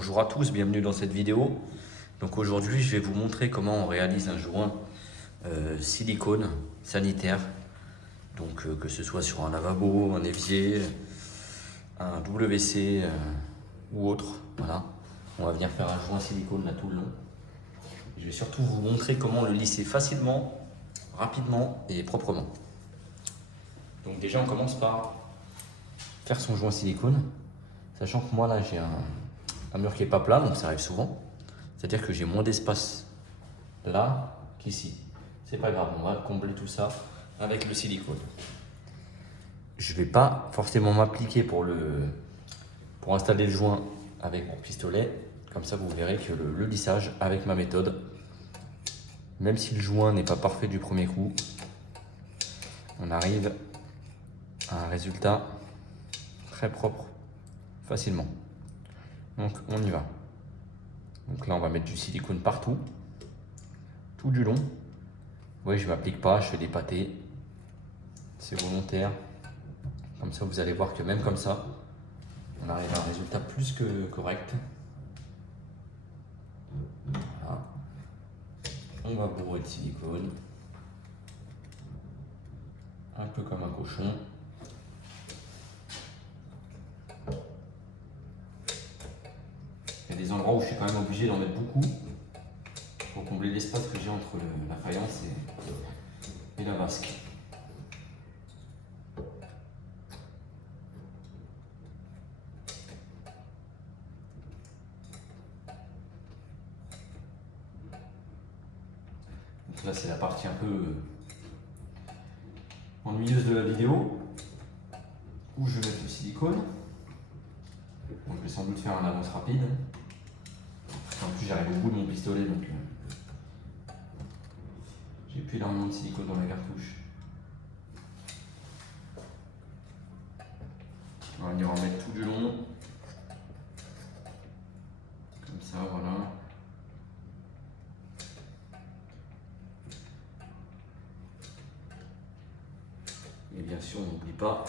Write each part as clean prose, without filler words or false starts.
Bonjour à tous, bienvenue dans cette vidéo. Donc aujourd'hui je vais vous montrer comment on réalise un joint silicone sanitaire. Donc que ce soit sur un lavabo, un évier, un WC ou autre. Voilà. On va venir faire un joint silicone là tout le long. Je vais surtout vous montrer comment le lisser facilement, rapidement et proprement. Donc déjà on commence par faire son joint silicone. Sachant que moi là j'ai un mur qui n'est pas plat, donc ça arrive souvent. C'est-à-dire que j'ai moins d'espace là qu'ici. C'est pas grave, on va combler tout ça avec le silicone. Je ne vais pas forcément m'appliquer pour installer le joint avec mon pistolet. Comme ça vous verrez que le lissage avec ma méthode, même si le joint n'est pas parfait du premier coup, on arrive à un résultat très propre facilement. Donc on y va. Donc là on va mettre du silicone partout, tout du long. Vous voyez, je ne m'applique pas, je fais des pâtés. C'est volontaire. Comme ça vous allez voir que même comme ça, on arrive à un résultat plus que correct. Voilà. On va bourrer de silicone. Un peu comme un cochon. Il y a des endroits où je suis quand même obligé d'en mettre beaucoup pour combler l'espace que j'ai entre la faïence et la vasque. Donc là c'est la partie un peu ennuyeuse de la vidéo où je vais mettre le silicone. Bon, je vais sans doute faire un avance rapide. En plus j'arrive au bout de mon pistolet donc j'ai plus énormément de silicone dans la cartouche. On va venir en mettre tout du long. Comme ça, voilà. Et bien sûr, on n'oublie pas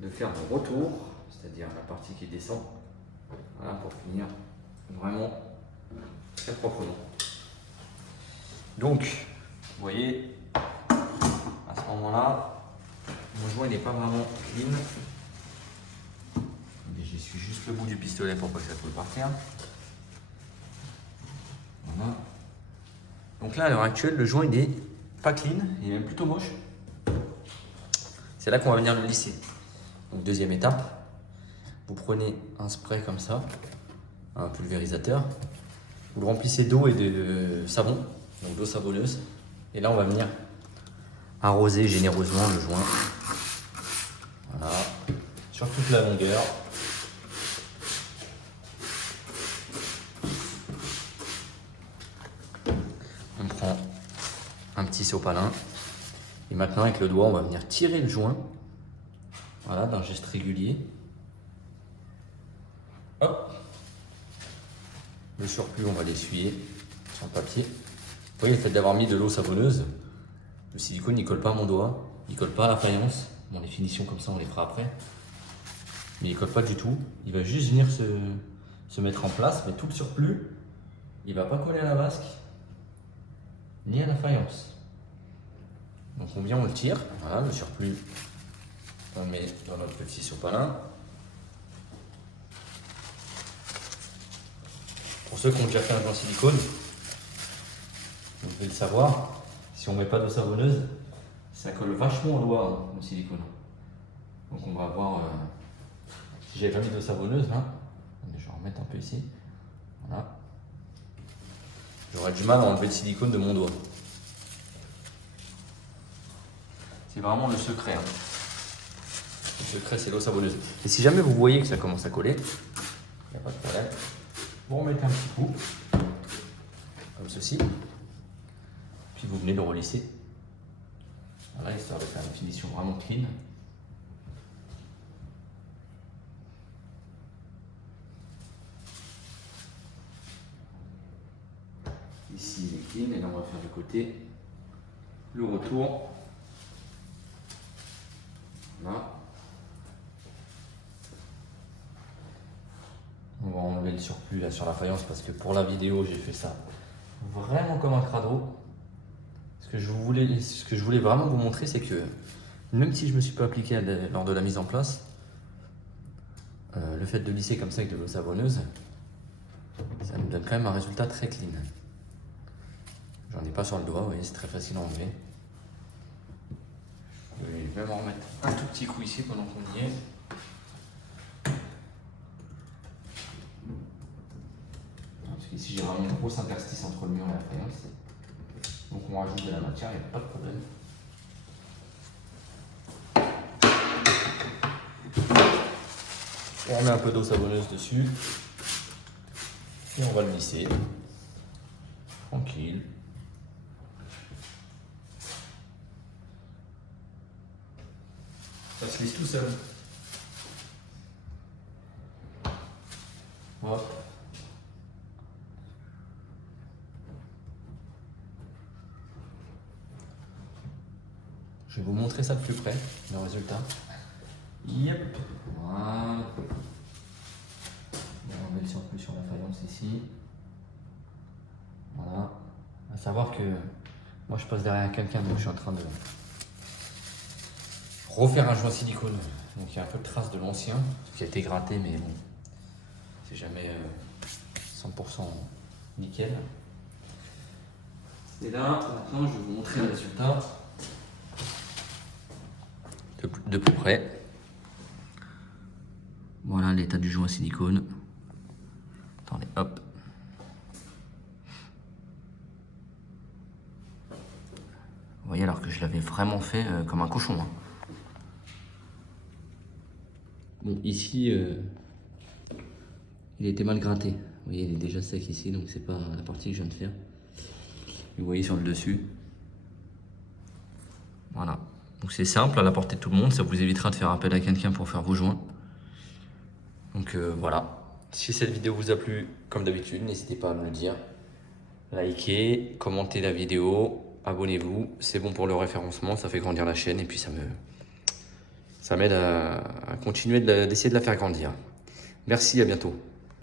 de faire le retour, c'est-à-dire la partie qui descend. Voilà, pour finir vraiment très proprement. Donc, vous voyez, à ce moment-là, mon joint n'est pas vraiment clean. J'essuie juste le bout du pistolet pour pas que ça coule par terre. Voilà. Donc là, à l'heure actuelle, le joint il est pas clean, il est même plutôt moche. C'est là qu'on va venir le lisser. Donc deuxième étape, vous prenez un spray comme ça, un pulvérisateur, vous le remplissez d'eau et de savon, donc d'eau savonneuse. Et là, on va venir arroser généreusement le joint. Voilà, sur toute la longueur. On prend un petit sopalin. Et maintenant, avec le doigt, on va venir tirer le joint. Voilà, d'un geste régulier. Hop. Le surplus, on va l'essuyer sur le papier. Vous voyez, le fait d'avoir mis de l'eau savonneuse, le silicone, il ne colle pas à mon doigt, il ne colle pas à la faïence. Bon, les finitions comme ça, on les fera après. Mais il ne colle pas du tout. Il va juste venir se mettre en place, mais tout le surplus, il ne va pas coller à la vasque, ni à la faïence. Donc on vient, on le tire, voilà, le surplus, on le met dans notre petit sopalin. Pour ceux qui ont déjà fait un joint silicone, vous devez le savoir, si on ne met pas d'eau savonneuse, ça colle vachement au doigt, hein, le silicone. Donc on va avoir, si j'avais pas mis d'eau savonneuse, là, je vais en remettre un peu ici, voilà. J'aurais du mal à enlever le silicone de mon doigt. C'est vraiment le secret. Hein. Le secret, c'est l'eau savonneuse. Et si jamais vous voyez que ça commence à coller, il n'y a pas de problème. Vous remettez un petit coup, comme ceci. Puis vous venez le relisser. Voilà, histoire de faire une finition vraiment clean. Ici, il est clean. Et là, on va faire du côté le retour. Voilà. On va enlever le surplus là sur la faïence parce que pour la vidéo j'ai fait ça vraiment comme un crado. Ce que je voulais vraiment vous montrer, c'est que même si je me suis pas appliqué lors de la mise en place, le fait de lisser comme ça avec de l'eau savonneuse, ça me donne quand même un résultat très clean. J'en ai pas sur le doigt, vous voyez, c'est très facile à enlever. Je vais même en remettre un tout petit coup ici pendant qu'on y est. Parce qu'ici j'ai vraiment une grosse interstice entre le mur et la faïence. Donc on rajoute de la matière, il n'y a pas de problème. On met un peu d'eau savonneuse dessus. Et on va le lisser. Tranquille. Ça se lisse tout seul. Hop. Je vais vous montrer ça de plus près, le résultat. Yep. Voilà. On va enlever le surplus sur la faïence ici. Voilà. À savoir que moi je passe derrière quelqu'un, donc je suis en train de refaire un joint silicone. Donc il y a un peu de traces de l'ancien, qui a été gratté, mais bon, c'est jamais 100% nickel. Et là, maintenant, je vais vous montrer le résultat de plus près. Voilà l'état du joint silicone. Attendez, hop. Vous voyez, alors que je l'avais vraiment fait comme un cochon. Hein. Bon, ici, il était mal gratté. Vous voyez, il est déjà sec ici, donc c'est pas la partie que je viens de faire. Vous voyez sur le dessus. Voilà. Donc c'est simple, à la portée de tout le monde. Ça vous évitera de faire appel à quelqu'un pour faire vos joints. Donc voilà. Si cette vidéo vous a plu, comme d'habitude, n'hésitez pas à me le dire. Likez, commentez la vidéo, abonnez-vous. C'est bon pour le référencement, ça fait grandir la chaîne et puis ça m'aide à continuer d'essayer de la faire grandir. Merci, à bientôt.